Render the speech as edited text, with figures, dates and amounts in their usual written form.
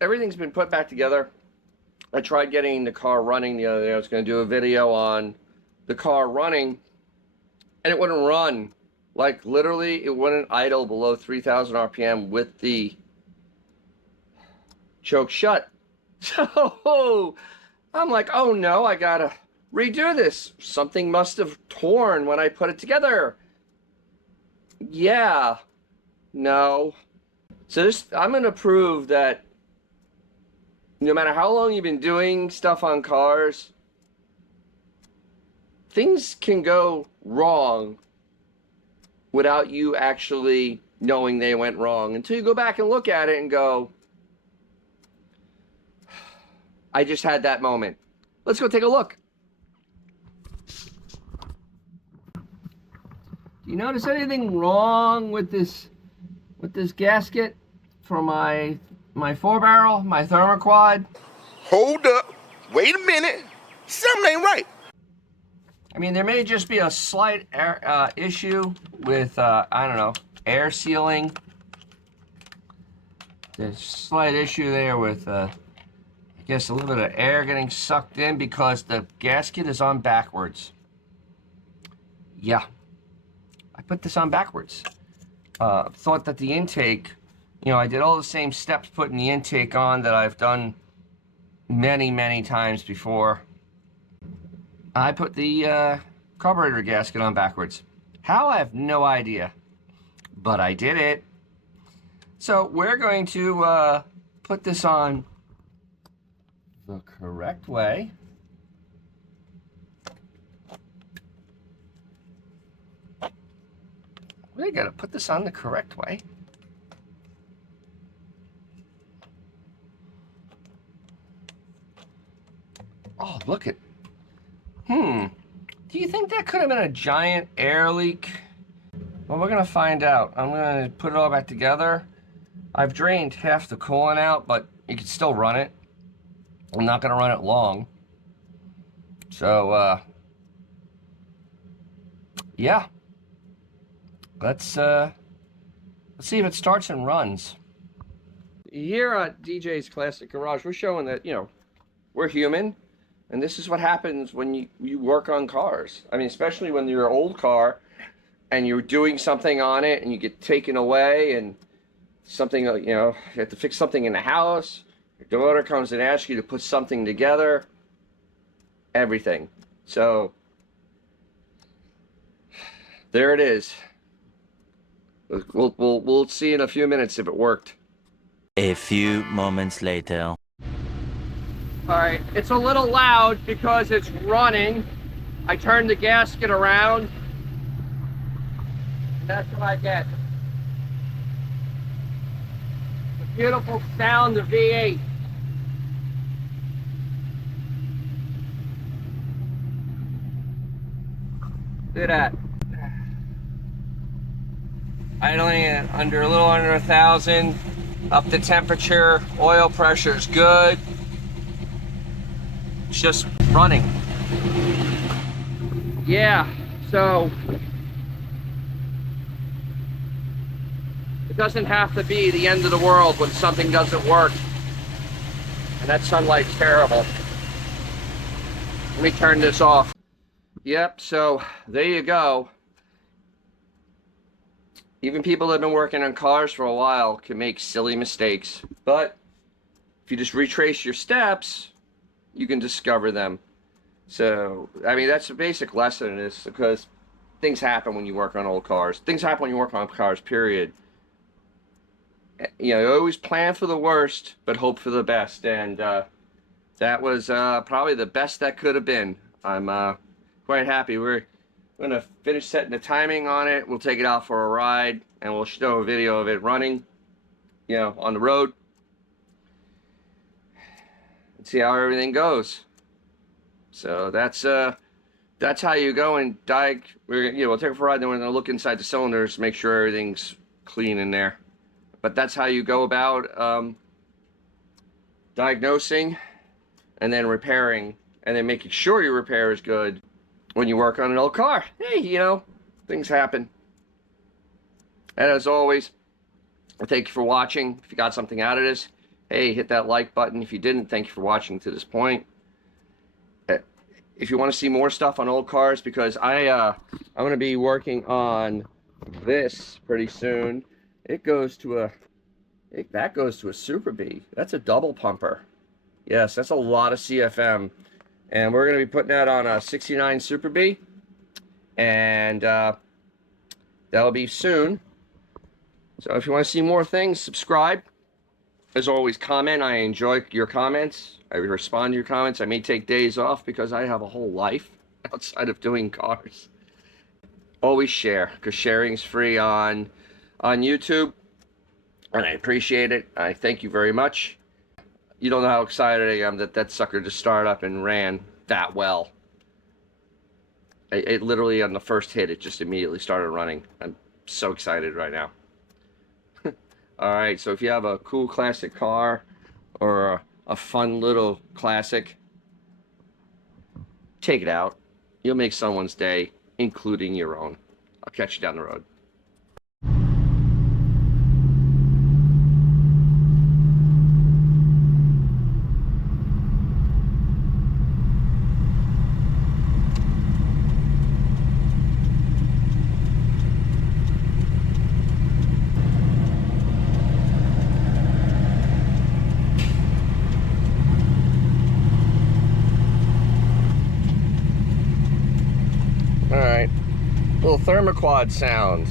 everything's been put back together. I tried getting the car running the other day. I was going to do a video on the car running, and it wouldn't run. Like, literally, it wouldn't idle below 3,000 RPM with the choke shut. So, I'm like, oh no, I gotta redo this. Something must have torn when I put it together. Yeah. No. So this, I'm going to prove that no matter how long you've been doing stuff on cars, things can go wrong without you actually knowing they went wrong until you go back and look at it and go, I just had that moment. Let's go take a look. Do you notice anything wrong with this gasket for my 4-barrel, my thermoquad? Hold up. Wait a minute. Something ain't right. I mean, there may just be a slight issue with, I don't know, air sealing. There's a slight issue there with, I guess, a little bit of air getting sucked in because the gasket is on backwards. Yeah. I put this on backwards. Thought that the intake, you know, I did all the same steps putting the intake on that I've done many, many times before. I put the carburetor gasket on backwards. How? I have no idea. But I did it. So we're going to put this on the correct way. We gotta put this on the correct way. Oh, look at. Do you think that could have been a giant air leak? Well, we're gonna find out. I'm gonna put it all back together. I've drained half the coolant out, but you can still run it. I'm not gonna run it long. So, yeah. Let's see if it starts and runs. Here at DJ's Classic Garage, we're showing that, you know, we're human, and this is what happens when you work on cars. I mean, especially when you're an old car and you're doing something on it and you get taken away and something, you know, you have to fix something in the house. Your daughter comes and asks you to put something together. Everything. So, there it is. We'll see in a few minutes if it worked. A few moments later. Alright, it's a little loud because it's running. I turned the gasket around. And that's what I get. The beautiful sound of V8. Look at that. Idling at a little under 1,000. Up to temperature. Oil pressure is good. It's just running. Yeah, so it doesn't have to be the end of the world when something doesn't work. And that sunlight's terrible. Let me turn this off. Yep, so there you go. Even people that have been working on cars for a while can make silly mistakes. But if you just retrace your steps, you can discover them. So, I mean, that's a basic lesson in this, because things happen when you work on old cars. Things happen when you work on cars, period. You know, you always plan for the worst, but hope for the best. And that was probably the best that could have been. I'm quite happy. We're going to finish setting the timing on it. We'll take it out for a ride, and we'll show a video of it running, you know, on the road. And see how everything goes. So that's how you go and we'll take it for a ride, then we're going to look inside the cylinders, make sure everything's clean in there. But that's how you go about diagnosing and then repairing, and then making sure your repair is good when you work on an old car. Hey, you know, things happen. And as always, thank you for watching. If you got something out of this, Hey, hit that like button. If you didn't, thank you for watching to this point. If you want to see more stuff on old cars, because I'm going to be working on this pretty soon. That goes to a Super B. That's a double pumper. Yes, that's a lot of CFM. And we're going to be putting that on a 69 Super B. And that'll be soon. So if you want to see more things, subscribe. As always, comment. I enjoy your comments. I respond to your comments. I may take days off because I have a whole life outside of doing cars. Always share, because sharing's free on YouTube, and I appreciate it. I thank you very much. You don't know how excited I am that that sucker just started up and ran that well. It literally, on the first hit, it just immediately started running. I'm so excited right now. Alright, so if you have a cool classic car or a fun little classic, take it out. You'll make someone's day, including your own. I'll catch you down the road. Alright, little thermoquad sound.